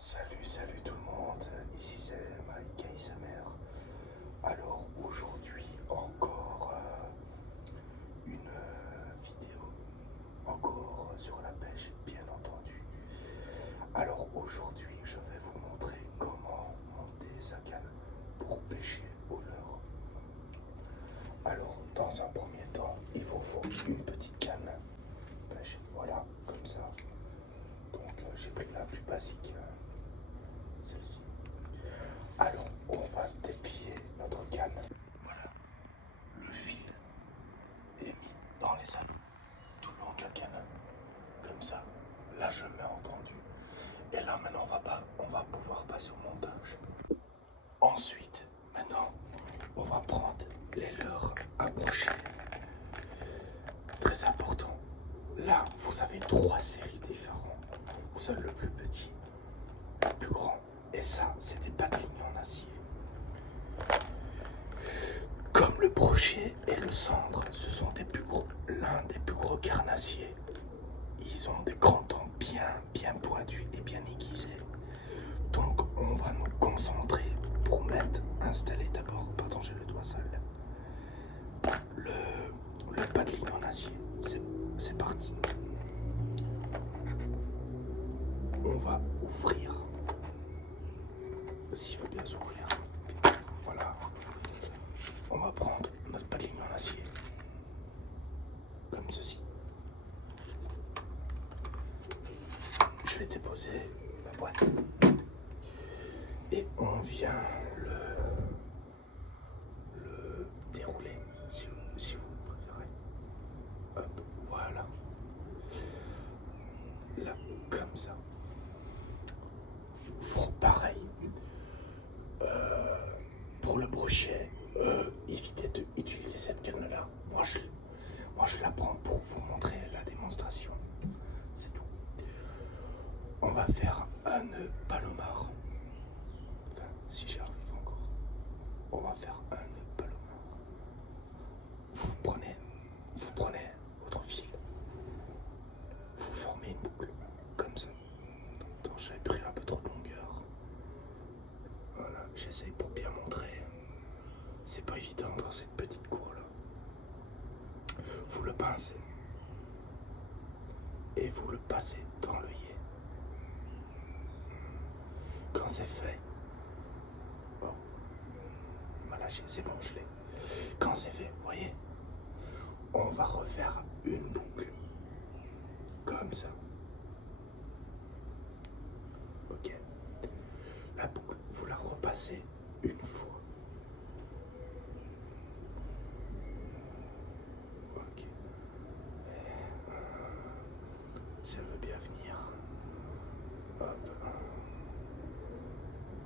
Salut tout le monde, ici c'est Mike ASMR. Alors aujourd'hui encore une vidéo, encore sur la pêche bien entendu. Alors aujourd'hui je vais vous montrer comment monter sa canne pour pêcher au leurre. Alors dans un premier temps il vous faut une petite canne pêche, voilà comme ça. Donc j'ai pris la plus basique, celle-ci. Alors, on va déplier notre canne. Voilà, le fil est mis dans les anneaux tout le long de la canne. Comme ça, là je mets entendu. Et là maintenant on va pouvoir passer au montage. Ensuite, maintenant, on va prendre les leurres à brochet. Très important. Là, vous avez trois séries différentes. Vous avez le plus petit, le plus grand. Et ça, c'est des paddlings en acier. Comme le brochet et le cendre, ce sont l'un des plus gros carnassiers. Ils ont des grands dents bien pointus et bien aiguisés. Donc on va nous concentrer pour installer d'abord, pardon j'ai le doigt sale, le paddling en acier. C'est parti. On va ouvrir, s'il veut bien s'ouvrir. Voilà. On va prendre notre paddling en acier, comme ceci. Je vais déposer la boîte et on vient le dérouler si vous préférez. Hop, voilà. Là, comme ça. Pareil. Pour le brochet, évitez d'utiliser cette canne là. Moi je la prends pour vous montrer la démonstration. C'est tout. On va faire un nœud palomar. Enfin, si j'y arrive encore. On va faire un nœud palomar. Vous prenez votre fil. Vous formez une boucle. Comme ça. Attends, j'avais pris un peu trop de longueur. Voilà, j'essaye pour bien montrer. C'est pas évident dans cette petite cour là. Vous le pincez. Et vous le passez dans l'œillet. Quand c'est fait, bon, voilà, c'est bon, je l'ai. Quand c'est fait, vous voyez, on va refaire une boucle, comme ça. Ok. La boucle, vous la repassez une fois. Ok. Ça veut bien venir. Hop.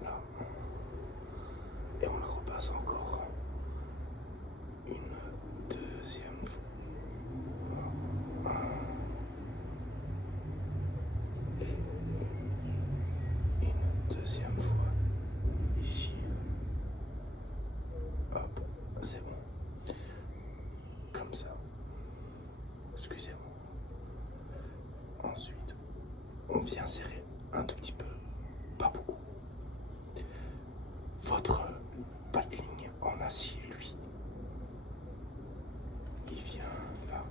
Là. Et on la repasse encore une deuxième fois. Et une deuxième fois ici. Hop, c'est bon. Comme ça. Excusez-moi. Ensuite, on vient serrer un tout petit peu, pas beaucoup. Votre paddling en acier, lui, il vient là,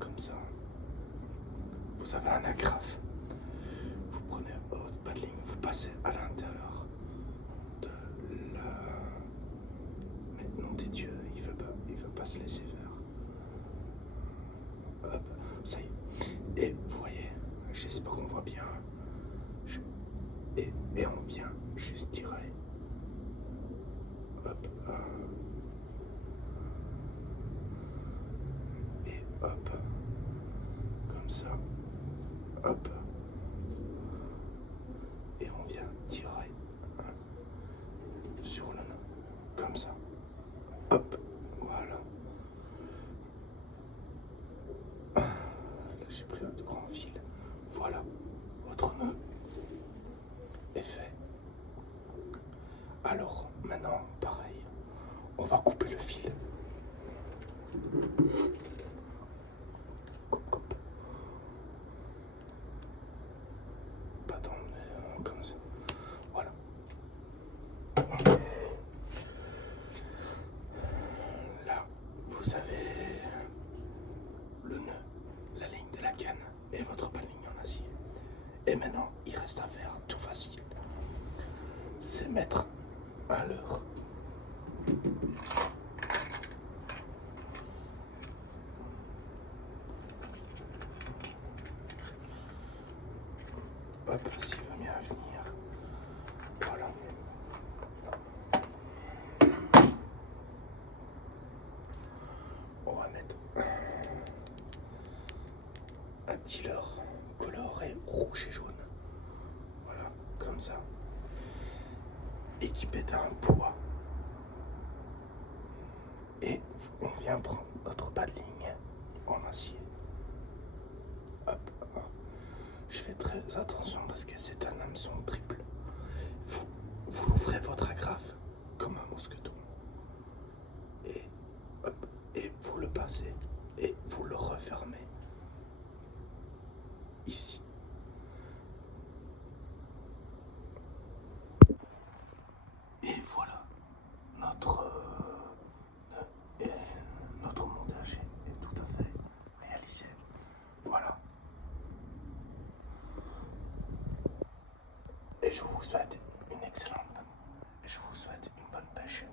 comme ça. Vous avez un agrafe. Vous prenez votre paddling, vous passez à l'intérieur de la... Mais non des dieux, il veut pas se laisser faire. Hop, ça y est. Et vous voyez, j'espère qu'on voit bien. Et on vient juste tirer. Hop. Et hop. Comme ça. Hop. Et on vient tirer sur le nœud. Comme ça. Hop. Voilà. Là, j'ai pris un grand fil. Voilà. Votre nœud est fait. Alors, maintenant, pareil. On va couper le fil. Coupe. Pas dans le nez, comme ça. Et maintenant, il reste à faire tout facile. C'est mettre un leurre. Hop, s'il veut bien venir. Voilà. On va mettre un petit leurre coloré rouge et jaune. Voilà, comme ça. Équipé d'un poids. Et on vient prendre notre bas de ligne en acier. Hop. Je fais très attention parce que c'est un hameçon triple. Vous l'ouvrez votre agrafe comme un mousqueton. Et hop. Et vous le passez. Et vous le refermez. Ici. Et voilà. Notre montage est tout à fait réalisé. Voilà. Et je vous souhaite une excellente bonne. Je vous souhaite une bonne pêche.